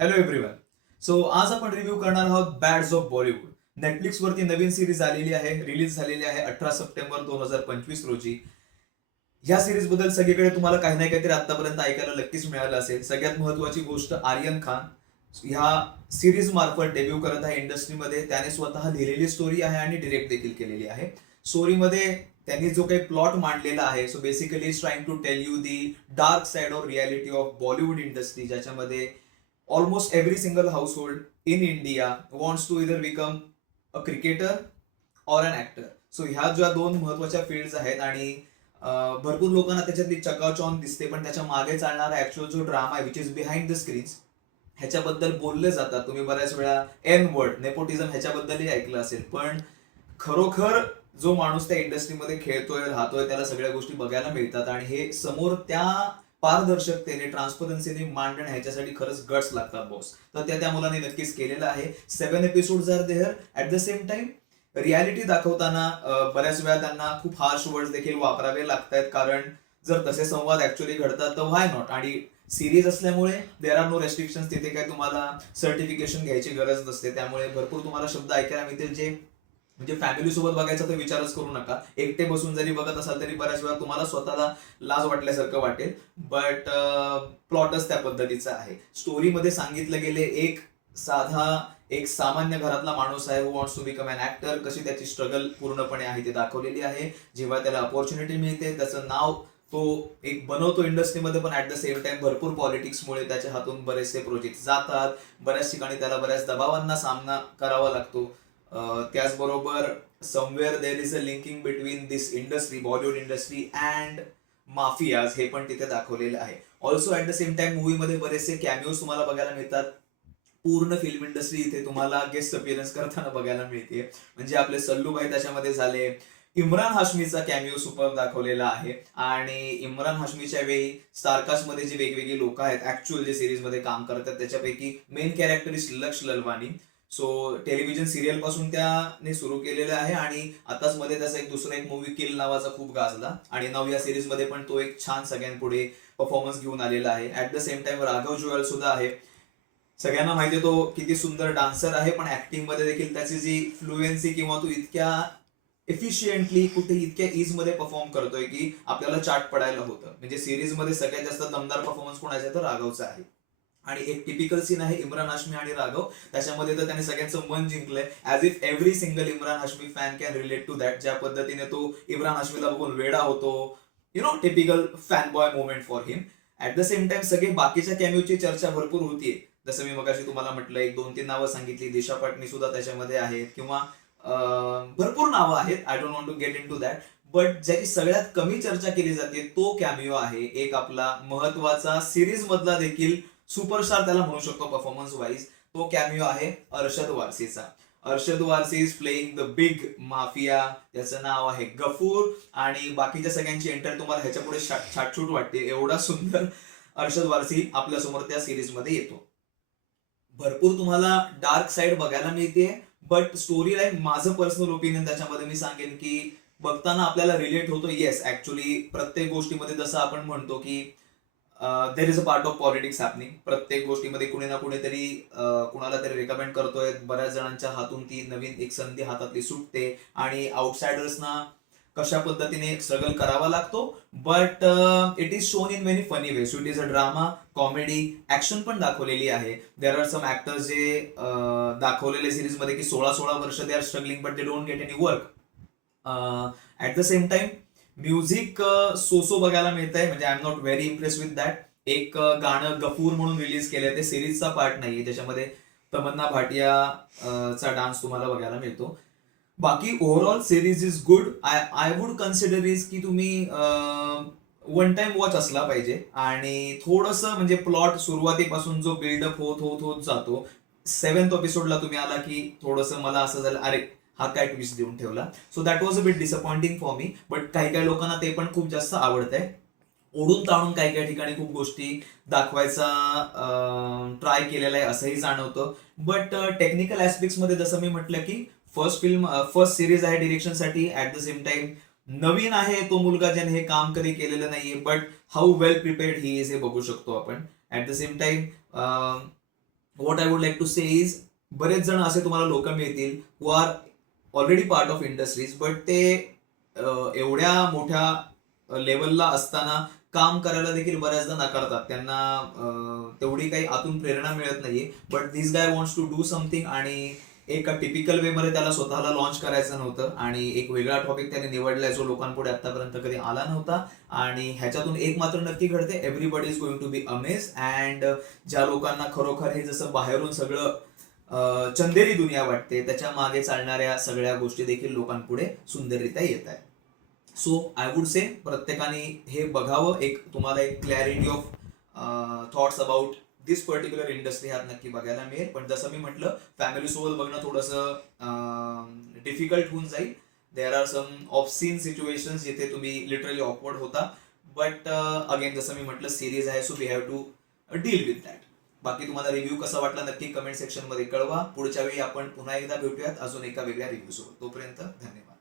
Hello everyone. So आज आपण review करणार आहोत बॅड्स ऑफ बॉलिवूड. नेटफ्लिक्स वरती नवीन सिरीज आलेली आहे, रिलीज झालेली आहे 18 सप्टेंबर 2025 रोजी. ह्या सिरीज बद्दल सगळीकडे तुम्हाला काही ना काहीतरी आतापर्यंत ऐकायला नक्कीच मिळालं असेल. सगळ्यात महत्वाची गोष्ट, आर्यन खान ह्या सिरीज मार्फत डेब्यू करत आहे इंडस्ट्रीमध्ये. त्याने स्वतः लिहिलेली स्टोरी आहे आणि डिरेक्ट देखील केलेली आहे. स्टोरीमध्ये त्यांनी जो काही प्लॉट मांडलेला आहे, so basically is trying to tell you the dark side of reality of Bollywood industry, ज्याच्यामध्ये almost every single household in India wants to either become a cricketer or an actor. So ह्या ज्या दोन महत्वाच्या fields आहेत आणि भरपूर लोकांना त्याच्यातली चकाचौंध दिसते, पण त्याच्या मागे चालणारा ऍक्च्युअल जो ड्रामा आहे which is behind the screens, ह्याच्याबद्दल बोलले जातात. तुम्ही बऱ्याच वेळा एन वर्ड नेपोटिझम ह्याच्याबद्दलही ऐकलं असेल, पण खरोखर जो माणूस त्या इंडस्ट्रीमध्ये खेळतोय राहतोय त्याला सगळ्या गोष्टी बघायला मिळतात आणि हे समोर त्या पारदर्शकतेने ट्रान्सपरन्सीने मांडणं ह्याच्यासाठी खरंच गट्स लागतात बॉस. तर त्या मुलाने नक्कीच केलेलं आहे. 7 episodes are there. At the same time reality दाखवताना बऱ्याच वेळा त्यांना खूप हार्श वर्ड्स देखील वापरावे लागतात, कारण जर तसे संवाद ऍक्च्युअली घडतात तर व्हाय नॉट. आणि सिरीज असल्यामुळे देर आर नो रेस्ट्रिक्शन. तिथे काय तुम्हाला सर्टिफिकेशन घ्यायची गरज नसते, त्यामुळे भरपूर तुम्हाला शब्द ऐकायला मिळतील जे म्हणजे फॅमिली सोबत बघायचा तर विचारच करू नका. एकटे बसून जरी बघत असाल तरी बऱ्याच वेळा तुम्हाला स्वतःला लाज वाटल्यासारखं वाटेल. बट प्लॉटच त्या पद्धतीचा आहे. स्टोरीमध्ये सांगितलं गेले एक सामान्य घरातला माणूस आहे, who wants to become an actor. कशी त्याची स्ट्रगल पूर्णपणे आहे ते दाखवलेली आहे. जेव्हा त्याला अपॉर्च्युनिटी मिळते, त्याचं नाव तो एक बनवतो इंडस्ट्रीमध्ये, पण ऍट द सेम टाइम भरपूर पॉलिटिक्समुळे त्याच्या हातून बरेचसे प्रोजेक्ट जातात. बऱ्याच ठिकाणी त्याला बऱ्याच दबावांना सामना करावा लागतो. त्याचबरोबर somewhere there is a linking between this industry, Bollywood industry and mafias, हे पण तिथे दाखवलेलं आहे. Also at the same time मूवीमध्ये बरेचसे कॅमिओज तुम्हाला बघायला मिळतात. पूर्ण फिल्म इंडस्ट्री इथे तुम्हाला गेस्ट अपीअरन्स करताना बघायला मिळते. म्हणजे आपले सल्लूभाई त्याच्यामध्ये झाले. इम्रान हाशमीचा कॅमिओ सुपर दाखवलेला आहे. आणि इम्रान हाशमीच्या वेळी स्टारकास्ट मध्ये जे वेगवेगळी लोक आहेत ऍक्च्युअल जे सिरीज मध्ये काम करतात, त्याच्यापैकी मेन कॅरेक्टर इज लक्ष ललवानी. सो टेलिव्हिजन सिरियल पासून त्याने सुरू केलेलं आहे आणि आताच मध्ये त्याचा दुसरा एक मूवी किल नावाचा खूप गाजला आणि नवया सिरीज मध्ये पण तो एक छान सगळ्यांपुढे परफॉर्मन्स घेऊन आलेला आहे. At the same time Raghav Juyal सुद्धा आहे. सगळ्यांना माहिती आहे तो किती सुंदर डान्सर आहे, पण ऍक्टिंग मध्ये देखील त्याची जी फ्लुएन्सी किंवा तो इतक्या एफिशियंटली कुठे इतक्या इज मध्ये परफॉर्म करतोय की आपल्याला चाट पडायला होतं. म्हणजे सिरीज मध्ये सगळ्यात जास्त दमदार परफॉर्मन्स कोणाचा आहे तर राघवचा आहे. आणि एक टिपिकल सीन आहे इम्रान हाशमी आणि राघव, त्याच्यामध्ये तर त्याने सगळ्यांचं मन जिंकलंय. As if every single Imran Hashmi fan can relate to that. ज्या पद्धतीने तो इम्रान हाशमीला बघून वेडा होतो, typical fan boy moment for him. At the same time सगळे बाकीच्या कॅम्यूची चर्चा भरपूर होतीये. जसं मी मगाशी तुम्हाला म्हटलं, एक 2-3 नावं सांगितली. दिशा पाटणी सुद्धा त्याच्यामध्ये आहेत किंवा भरपूर नावं आहेत. I don't want to get into that. But ज्याची सगळ्यात कमी चर्चा केली जाते तो कॅमिओ आहे एक आपला महत्वाचा सिरीज मधला देखील सुपरस्टार त्याला म्हणू शकतो परफॉर्मन्स वाईज. तो कॅमिओ आहे अरशद वारसीचा. Arshad Warsi is playing the big mafia. त्याचं नाव आहे गफूर. आणि बाकीच्या सगळ्यांची एंटर तुम्हाला ह्याच्या पुढे छाटछूट वाटते, एवढा सुंदर अरशद वारसी आपल्यासमोर त्या सिरीज मध्ये येतो. भरपूर तुम्हाला डार्क साइड बघायला मिळते, बट स्टोरी लाईन माझं पर्सनल ओपिनियन त्याच्यामध्ये मी सांगेन की बघताना आपल्याला रिलेट होतो. येस, ऍक्च्युली प्रत्येक गोष्टीमध्ये जसं आपण म्हणतो की there is a part of politics happening. प्रत्येक गोष्टीमध्ये कुणी ना कुणीतरी कुणाला तरी रेकमेंड करतोय. बऱ्याच जणांच्या हातून ती नवीन एक संधी हातातली सुटते आणि आउटसाइडर्सना कशा पद्धतीने स्ट्रगल करावा लागतो. But it is shown in very funny way. So it is a drama, comedy, action पण दाखवलेली आहे. देर आर सम ऍक्टर्स जे दाखवलेले सिरीज मध्ये की 16-16 वर्ष they are struggling but they don't get any work. At the same time music so बघायला मिळत आहे. म्हणजे I am not very impress with that. एक गाणं गफूर म्हणून रिलीज केलंय, ते सिरीजचा पार्ट नाहीये. त्याच्यामध्ये तमन्ना भाटिया चा डान्स तुम्हाला बघायला मिळतो. बाकी overall series is good. I would consider is की तुम्ही वन टाइम वॉच असला पाहिजे. आणि थोडंसं म्हणजे प्लॉट सुरुवातीपासून जो बिल्डअप होत होत होत जातो, 7th एपिसोडला तुम्ही आला की थोडंसं मला असं झालं, अरे हा काय ट्विस्ट देऊन ठेवला. So that was a bit disappointing for me. But काही काही लोकांना ते पण खूप जास्त आवडतंय. ओढून ताणून काही काही ठिकाणी खूप गोष्टी दाखवायचा ट्राय केलेला आहे असंही जाणवतं. बट टेक्निकल ऍस्पेक्ट्स मध्ये जसं मी म्हटलं की फर्स्ट सिरीज आहे डिरेक्शनसाठी. ऍट द सेम टाइम नवीन आहे तो मुलगा ज्याने हे काम कधी केलेलं नाहीये, but how well prepared he is हे बघू शकतो आपण. At the same time what I would like to say is, बरेच जण असे तुम्हाला लोक मिळतील who are already part of industries, but ते एवढ्या मोठ्या लेवलला असताना काम करायला देखील बऱ्याचदा नाकारतात. त्यांना तेवढी काही आतून प्रेरणा मिळत नाहीये. But this guy wants to do something आणि एका टिपिकल वे मध्ये त्याला स्वतःला लॉन्च करायचं नव्हतं आणि एक वेगळा टॉपिक त्याने निवडलाय जो लोकांपुढे आतापर्यंत कधी आला नव्हता. आणि ह्याच्यातून एक मात्र नक्की घडते, everybody is going to be amaze. And ज्या लोकांना खरोखर हे जसं बाहेरून सगळं चंदेरी दुनिया वाटते, त्याच्या मागे चालणाऱ्या सगळ्या गोष्टी देखील लोकांपुढे सुंदररित्या येत आहेत. सो आय वुड से प्रत्येकाने हे बघावं, एक तुम्हाला एक clarity of thoughts about this particular industry ह्यात नक्की बघायला मिळेल. पण जसं मी म्हटलं, फॅमिली सोबत बघणं थोडंसं डिफिकल्ट होऊन जाईल. There are some of scene situation जिथे तुम्ही लिटरली ऑकवर्ड होता. बट अगेन जसं मी म्हटलं, सिरीज आहे, so we have to deal with that. बाकी तुम्हाला रिव्ह्यू कसा वाटला नक्की कमेंट सेक्शन मध्ये कळवा. पुढच्या वेळी आपण पुन्हा एकदा भेटूयात अजून एका वेगळ्या रिव्ह्यू सोबत. तोपर्यंत धन्यवाद.